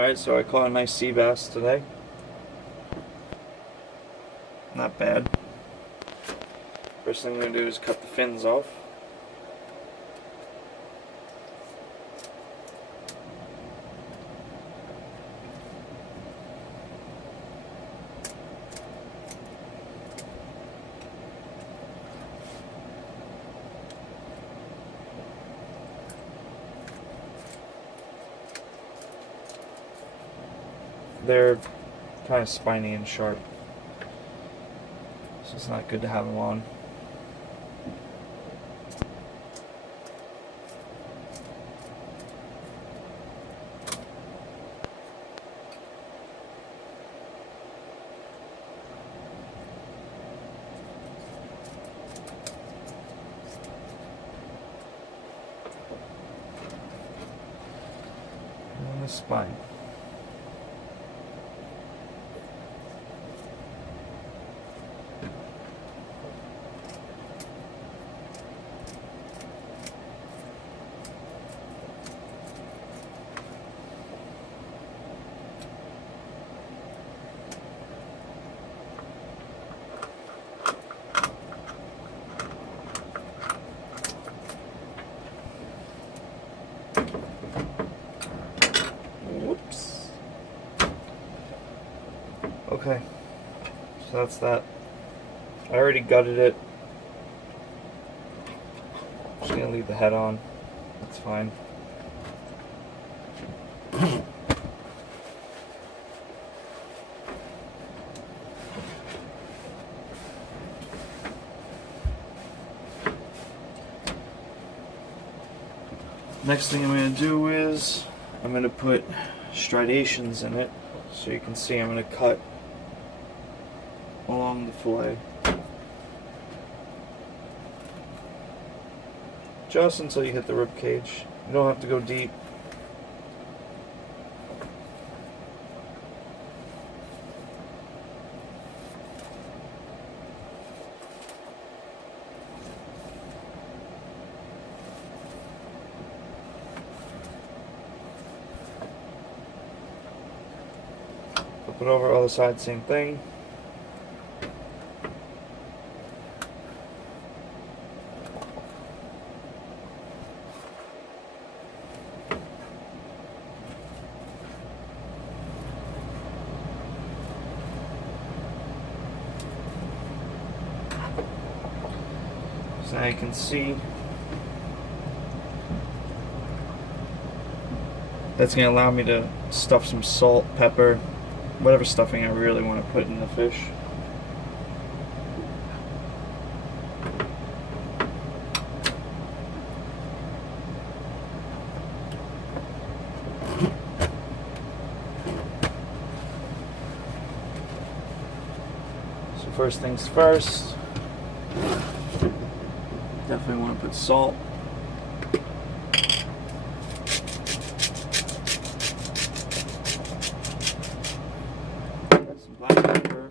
Alright, so I caught a nice sea bass today. Not bad. First thing I'm going to do is cut the fins off. They're kind of spiny and sharp, so it's not good to have them on. And the spine. Whoops. Okay, so that's that. I already gutted it. Just gonna leave the head on. That's fine. Next thing I'm going to do is I'm going to put striations in it, so you can see I'm going to cut along the fillet just until you hit the rib cage. You don't have to go deep. Flip it over, other side, same thing. So now you can see that's going to allow me to stuff some salt, pepper, whatever stuffing I really want to put in the fish. So first things first, definitely want to put salt. Black pepper,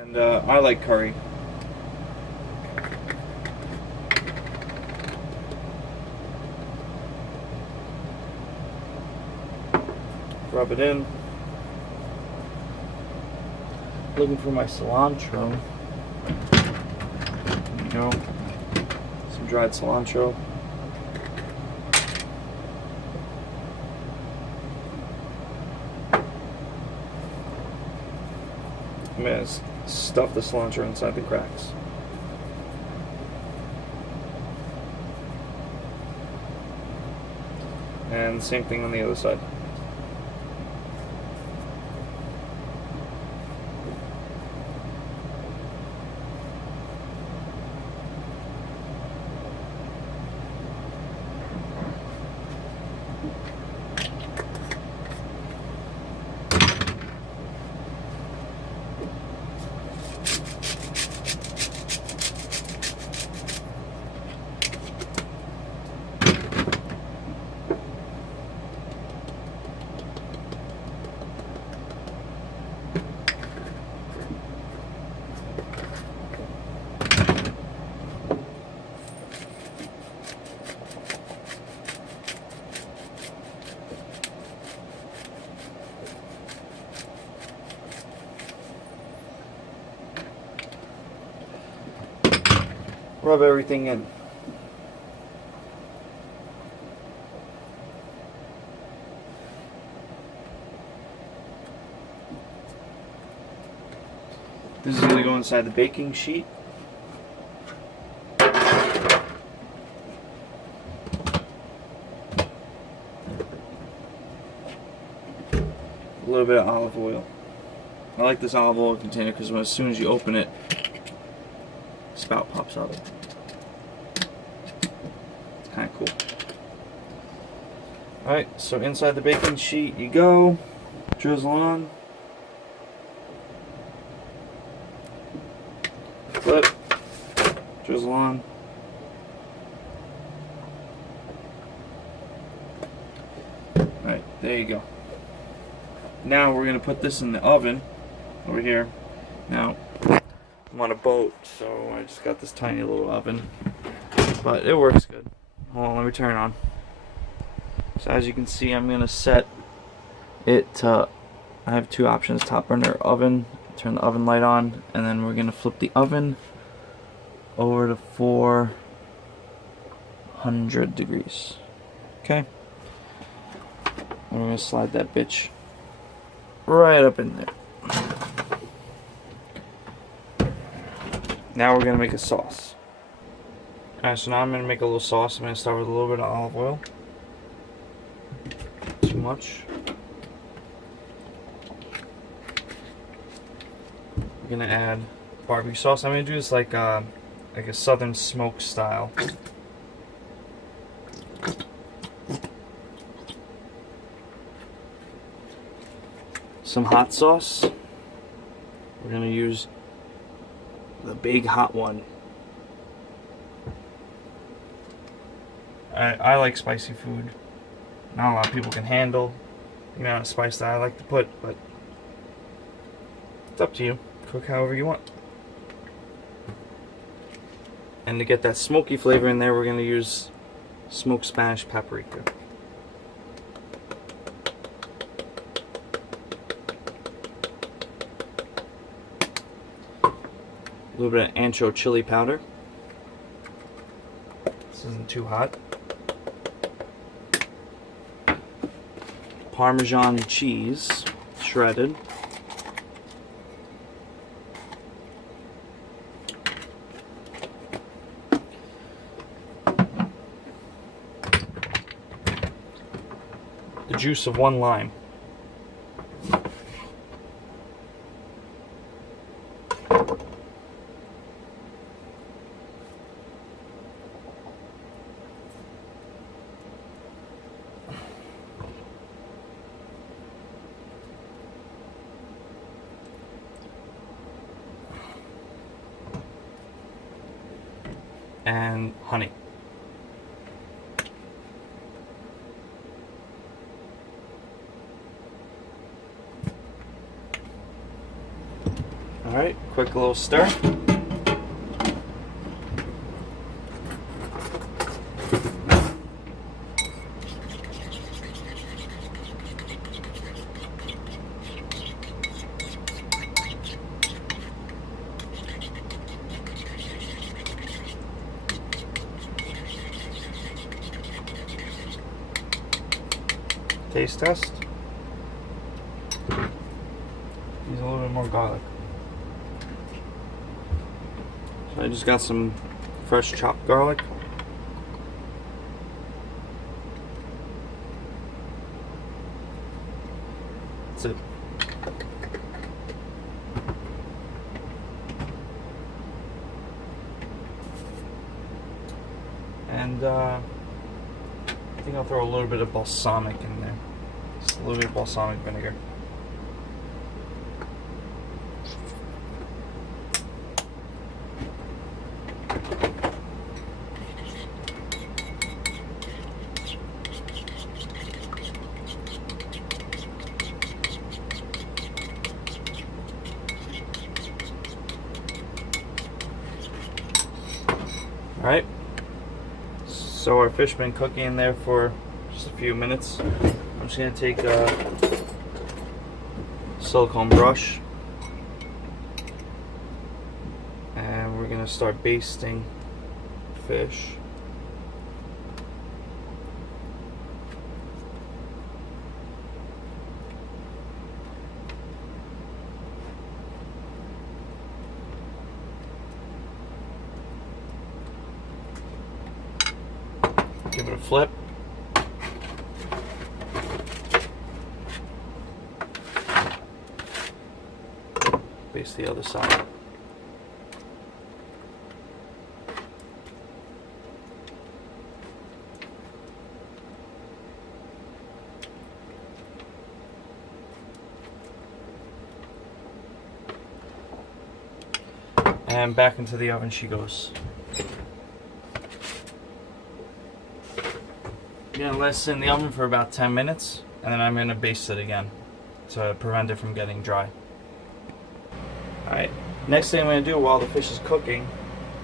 and I like curry. Rub it in. Looking for my cilantro. There you go. Some dried cilantro. I'm going to stuff the cilantro inside the cracks. And same thing on the other side. rub everything in. This is going to go inside the baking sheet. A little bit of olive oil. I like this olive oil container because as soon as you open it, spout pops out. It's kind of cool. Alright, so inside the baking sheet you go. Drizzle on. Flip. Drizzle on. Alright, there you go. Now we're going to put this in the oven over here. Now, I'm on a boat, so I just got this tiny little oven. But it works good. Hold on, let me turn it on. So as you can see, I'm going to set it to, I have two options, top burner oven, turn the oven light on, and then we're going to flip the oven over to 400 degrees. Okay? And we're going to slide that bitch right up in there. Now we're going to make a sauce. Alright, so now I'm going to make a little sauce. I'm going to start with a little bit of olive oil. Too much. We're going to add barbecue sauce. I'm going to do this like a southern smoke style. Some hot sauce. We're going to use the big hot one. I like spicy food. Not a lot of people can handle the amount of spice that I like to put, but it's up to you. Cook however you want. And to get that smoky flavor in there, we're going to use smoked Spanish paprika. A little bit of ancho chili powder. This isn't too hot. Parmesan cheese, shredded. The juice of 1 lime. And honey. Alright, quick little stir. Taste test. Use a little bit more garlic. So I just got some fresh chopped garlic. That's it. And I think I'll throw a little bit of balsamic in there. Just a little bit of balsamic vinegar. Alright. So our fish been cooking in there for just a few minutes. I'm just going to take a silicone brush and we're going to start basting fish. Give it a flip. Face the other side. And back into the oven she goes. I'm gonna let this in the oven for about 10 minutes, and then I'm gonna baste it again to prevent it from getting dry. Alright, next thing I'm gonna do while the fish is cooking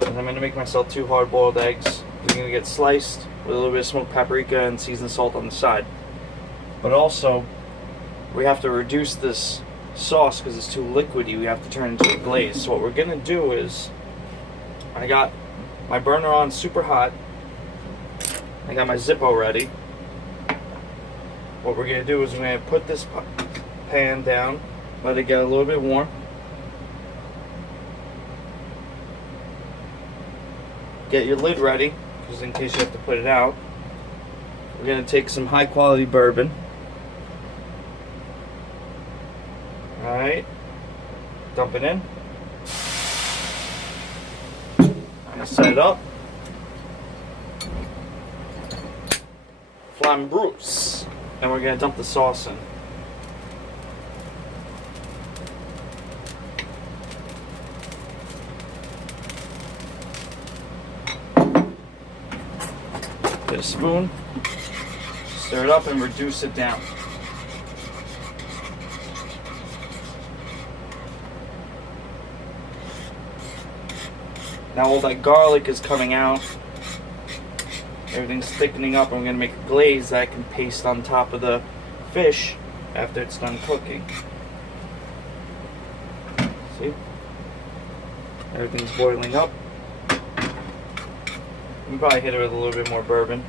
is I'm gonna make myself 2 hard-boiled eggs. They're gonna get sliced with a little bit of smoked paprika and seasoned salt on the side. But also, we have to reduce this sauce because it's too liquidy. We have to turn it into a glaze. So what we're gonna do is, I got my burner on super hot. I got my Zippo ready. What we're gonna do is we're gonna put this pan down, let it get a little bit warm. Get your lid ready, because in case you have to put it out. We're gonna take some high quality bourbon. Alright, dump it in. I'm gonna set it up. Bruce, and we're gonna dump the sauce in. Get a spoon, stir it up, and reduce it down. Now all that garlic is coming out. Everything's thickening up, and we're going to make a glaze that I can paste on top of the fish after it's done cooking. See? Everything's boiling up. You can probably hit it with a little bit more bourbon.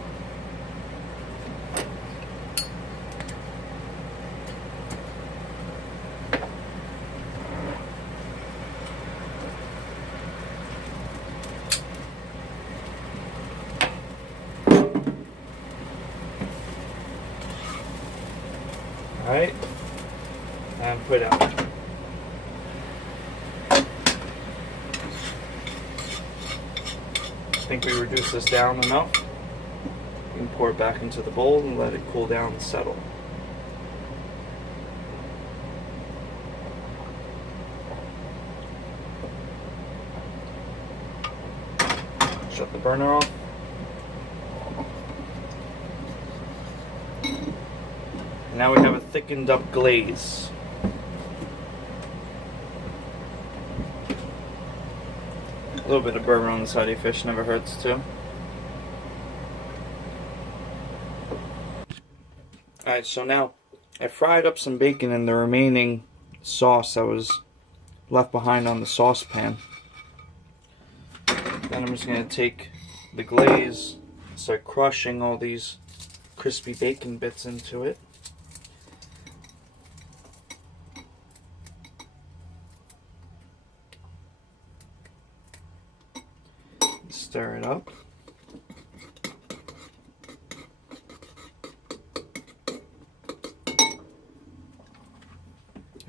Alright, and put it out. I think we reduced this down enough. You can pour it back into the bowl and let it cool down and settle. Shut the burner off. Now we have a thickened up glaze. A little bit of bourbon on the side of your fish never hurts too. Alright, so now I fried up some bacon in the remaining sauce that was left behind on the saucepan. Then I'm just going to take the glaze, start crushing all these crispy bacon bits into it. Stir it up.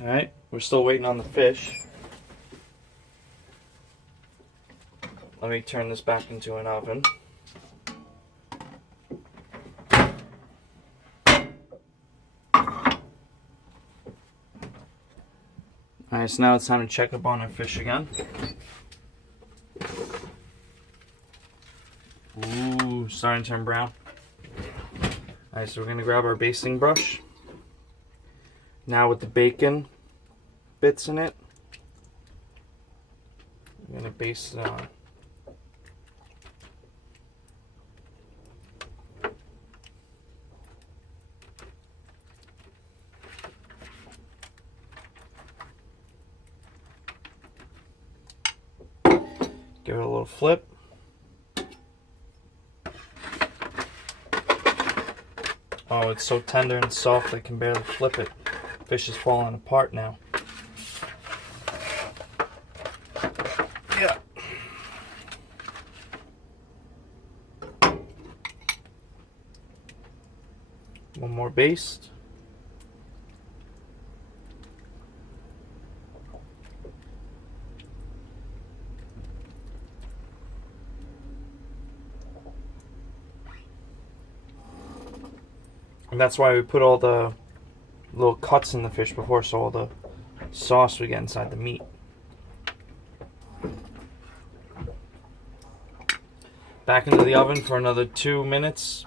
Alright, we're still waiting on the fish. Let me turn this back into an oven. Alright, so now it's time to check up on our fish again. Ooh, starting to turn brown. Alright, so we're going to grab our basting brush. Now with the bacon bits in it, I'm going to baste it on. Give it a little flip. Oh, it's so tender and soft I can barely flip it. Fish is falling apart now. Yeah. One more baste. And that's why we put all the little cuts in the fish before, so all the sauce would get inside the meat. Back into the oven for another 2 minutes,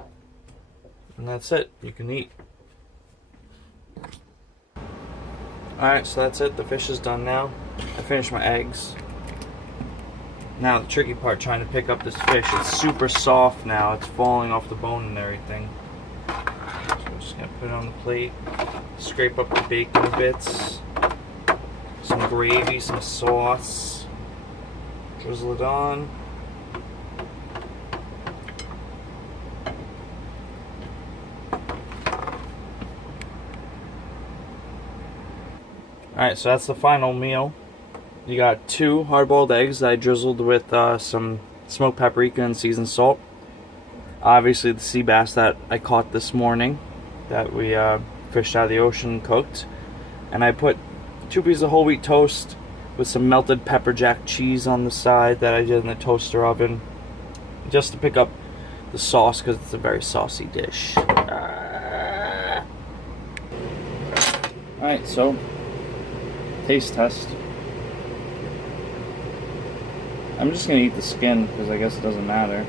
and that's it. You can eat. Alright, so that's it. The fish is done now. I finished my eggs. Now the tricky part, trying to pick up this fish. It's super soft now. It's falling off the bone and everything. So I'm just going to put it on the plate. Scrape up the bacon bits. Some gravy, some sauce. Drizzle it on. Alright, so that's the final meal. You got 2 hard-boiled eggs that I drizzled with some smoked paprika and seasoned salt. Obviously the sea bass that I caught this morning that we fished out of the ocean and cooked. And I put 2 pieces of whole wheat toast with some melted pepper jack cheese on the side that I did in the toaster oven, just to pick up the sauce because it's a very saucy dish. Alright, so taste test. I'm just gonna eat the skin because I guess it doesn't matter.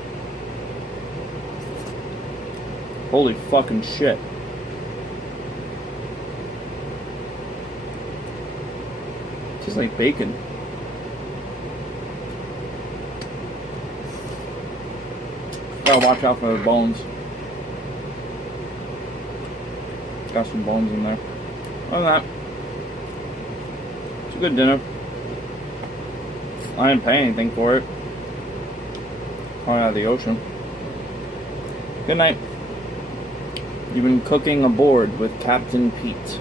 Holy fucking shit. Tastes like bacon. Gotta watch out for the bones. Got some bones in there. Other than that, it's a good dinner. I didn't pay anything for it. Caught out of the ocean. Good night. You've been cooking aboard with Captain Pete.